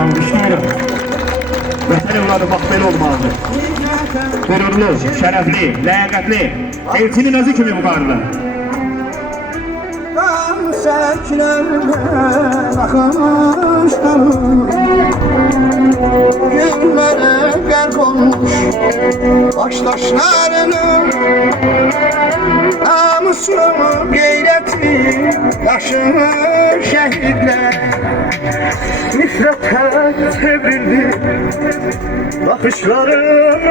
Alqışlayırıq. Vətən evladı bax belə olmalıdır. Qürurlu, şərəfli, ləyaqətli, elçinin özü kimi müqarılı. Qan səklərdən axışlarım, günlərə qərq olmuş başdaşlarının, namuslu, qeyrətli, yaşını şəhidlər nifrətə çevrildi baxışlarım,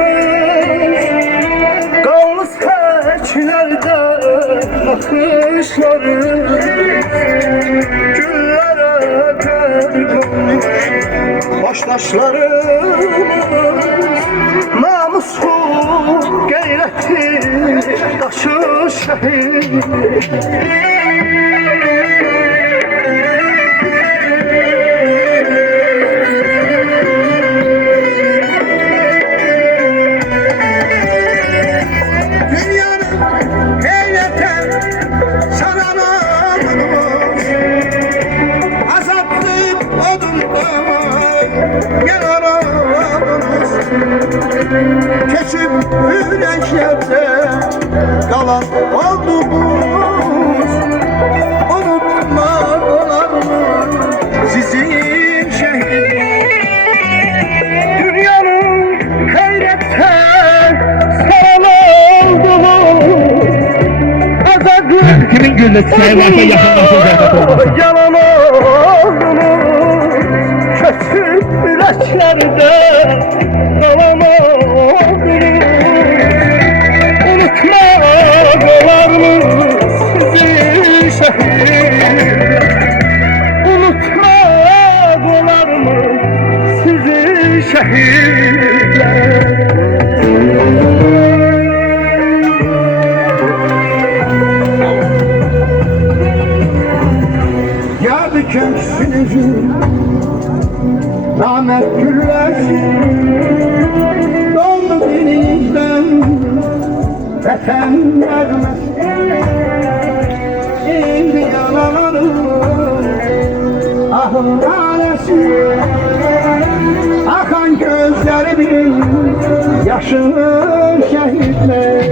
qanlı səklərdə baxışlarım, günlərə qərq olmuş başdaşlarım, namuslu, qeyrətli, daşı şəhid. Keçib ürəklərdə qalan olduğumuz, unutmaq olarmı sizin şəhid? Dünyanın heyrətə saran olduğumuz, azadlıq kimin güllə çiçəyi varsa yaxınlaşın zəhmət olmasın. yalan olduğumuz, keçib ürəklərdə qalan unutmak olar mı sizi şehirler? Unutmak olar mı sizi şehirler? Yardı köksünüzü rahmet güllesin, doldu dilinizden vətən nəğməsi, indi yanalanır ahın nanəsi, axan gözlərimin yaşını şəhidlər,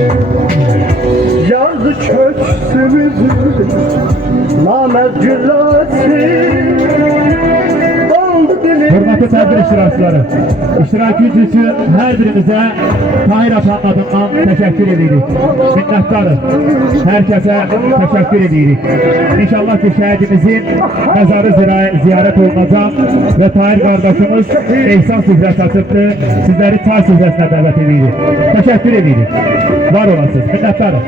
yazdı köksümüzü namərd gülləsi. Hürmetli tədbir iştirakçıları, iştirak üçün hər birimizə Tahir Atam adından təşəkkür edirik. Minnətdarız. Hər kəsə təşəkkür edirik. İnşallah ki, şəhidimizin məzarı ziyarət olunacaq və Tahir qardaşımız ehsan süfrəsi açıbdır. Sizləri çay süfrəsinə dəvət edirik. Təşəkkür edirik. Var olasınız. Minnətdarız.